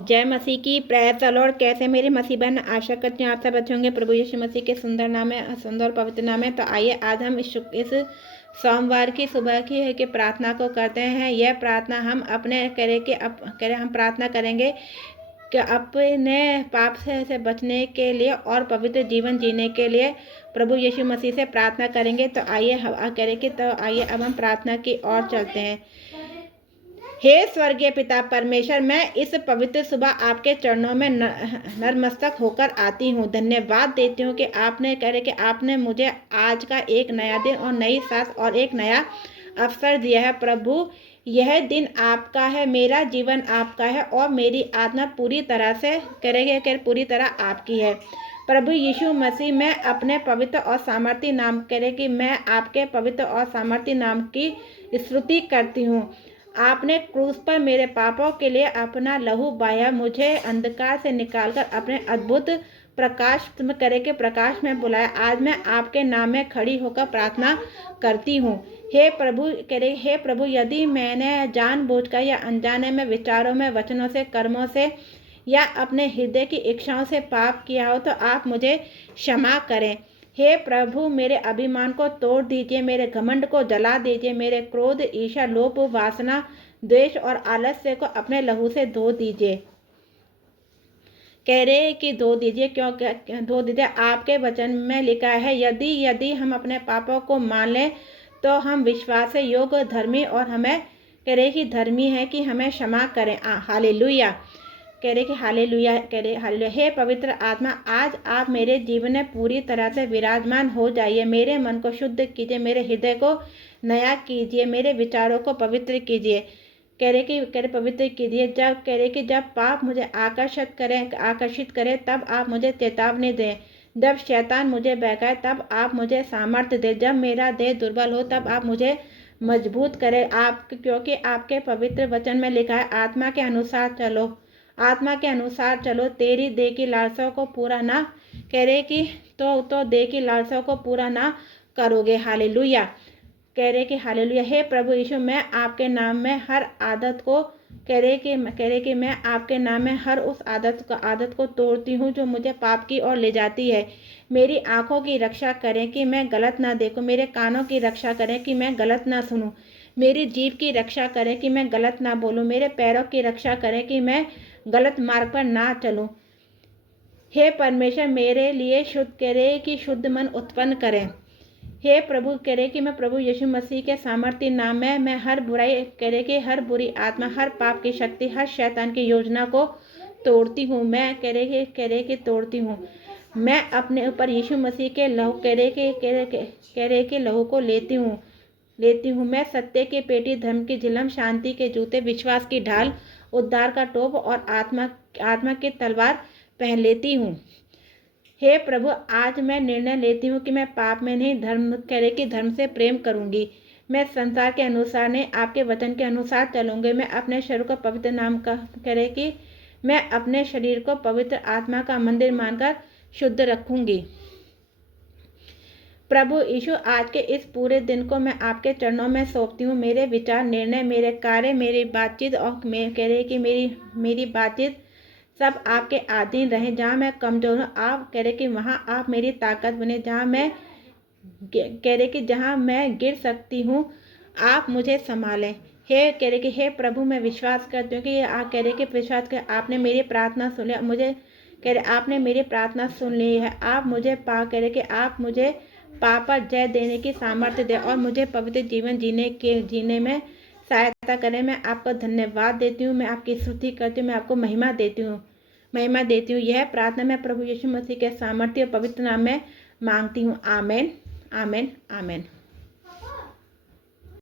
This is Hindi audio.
जय मसीह की। Praise the Lord. कैसे मेरे मसीह बहन, आशा करती हूँ आप सब अच्छे होंगे। प्रभु यीशु मसीह के सुंदर नाम है, सुंदर और पवित्र नाम है। तो आइए आज हम इस सोमवार की सुबह की है कि प्रार्थना को करते हैं। यह प्रार्थना हम अपने हम प्रार्थना करेंगे कि अपने पाप से बचने के लिए और पवित्र जीवन जीने के लिए प्रभु यीशु मसीह से प्रार्थना करेंगे। तो आइए अब हम प्रार्थना की ओर चलते हैं। हे स्वर्गीय पिता परमेश्वर, मैं इस पवित्र सुबह आपके चरणों में नतमस्तक होकर आती हूँ। धन्यवाद देती हूँ कि आपने मुझे आज का एक नया दिन और नई सांस और एक नया अवसर दिया है। प्रभु, यह दिन आपका है, मेरा जीवन आपका है और मेरी आत्मा पूरी तरह आपकी है। प्रभु यीशु मसीह, मैं अपने पवित्र और सामर्थी नाम मैं आपके पवित्र और सामर्थी नाम की स्तुति करती हूँ। आपने क्रूस पर मेरे पापों के लिए अपना लहू बहाया, मुझे अंधकार से निकालकर अपने अद्भुत प्रकाश में बुलाया। आज मैं आपके नाम में खड़ी होकर प्रार्थना करती हूँ। हे प्रभु, यदि मैंने जानबूझकर या अनजाने में विचारों में, वचनों से, कर्मों से या अपने हृदय की इच्छाओं से पाप किया हो तो आप मुझे क्षमा करें। हे प्रभु, मेरे अभिमान को तोड़ दीजिए, मेरे घमंड को जला दीजिए, मेरे क्रोध, ईर्ष्या, लोभ, वासना, द्वेष और आलस्य को अपने लहू से धो दीजिए। धो दीजिए। आपके वचन में लिखा है, यदि हम अपने पापों को मान लें तो हम विश्वास से योग्य, धर्मी और हमें धर्मी है कि हमें क्षमा करें। हालेलुया। हालेलुया। हे पवित्र आत्मा, आज आप मेरे जीवन में पूरी तरह से विराजमान हो जाइए। मेरे मन को शुद्ध कीजिए, मेरे हृदय को नया कीजिए, मेरे विचारों को पवित्र कीजिए। पवित्र कीजिए। जब पाप मुझे आकर्षित करे तब आप मुझे चेतावनी दें। जब शैतान मुझे बहकाए तब आप मुझे सामर्थ्य दें। जब मेरा देह दुर्बल हो तब आप मुझे मजबूत करें। क्योंकि आपके पवित्र वचन में लिखा है, आत्मा के अनुसार चलो। तेरी देह की लालसाओं को पूरा ना तो देह की लालसाओं को पूरा ना करोगे। हालेलुया। हालेलुया। हे प्रभु यीशु, मैं आपके नाम में हर आदत को मैं आपके नाम में हर उस आदत को तोड़ती हूँ जो मुझे पाप की ओर ले जाती है। मेरी आंखों की रक्षा करें कि मैं गलत ना देखूं, मेरे कानों की रक्षा करें कि मैं गलत ना सुनूं, मेरी जीभ की रक्षा करें कि मैं गलत ना बोलूं, मेरे पैरों की रक्षा करें कि मैं गलत मार्ग पर ना चलूं। हे परमेश्वर, मेरे लिए शुद्ध मन उत्पन्न करें। हे प्रभु, कि मैं प्रभु यीशु मसीह के सामर्थ्य नाम में मैं हर बुरी आत्मा, हर पाप की शक्ति, हर शैतान की योजना को तोड़ती हूँ। मैं तोड़ती हूँ। मैं अपने ऊपर यीशु मसीह के लहू को लेती हूँ। मैं सत्य की पेटी, धर्म की झिलम, शांति के जूते, विश्वास की ढाल, उद्धार का टोप और आत्मा की तलवार पहन लेती हूँ। हे प्रभु, आज मैं निर्णय लेती हूँ कि मैं पाप में नहीं, धर्म से प्रेम करूँगी। मैं संसार के अनुसार नहीं, आपके वचन के अनुसार चलूँगी। मैं अपने शरीर को पवित्र आत्मा का मंदिर मानकर शुद्ध रखूँगी। प्रभु यीशु, आज के इस पूरे दिन को मैं आपके चरणों में सौंपती हूँ। मेरे विचार, निर्णय, मेरे कार्य, मेरी बातचीत और मेरी बातचीत सब आपके अधीन रहे। जहाँ मैं कमजोर हूँ, आप वहाँ आप मेरी ताकत बने। जहाँ मैं गिर सकती हूँ, आप मुझे संभालें। हे प्रभु, मैं विश्वास करती हूँ कि आपने मेरी प्रार्थना सुन लिया। आपने मेरी प्रार्थना सुन ली है। आप मुझे पाप पर जय देने की सामर्थ्य दे और मुझे पवित्र जीवन जीने में सहायता करें। मैं आपको धन्यवाद देती हूँ, मैं आपकी स्तुति करती हूँ, मैं आपको महिमा देती हूँ। यह प्रार्थना मैं प्रभु यीशु मसीह के सामर्थ्य और पवित्र नाम में मांगती हूँ। आमेन, आमेन, आमेन।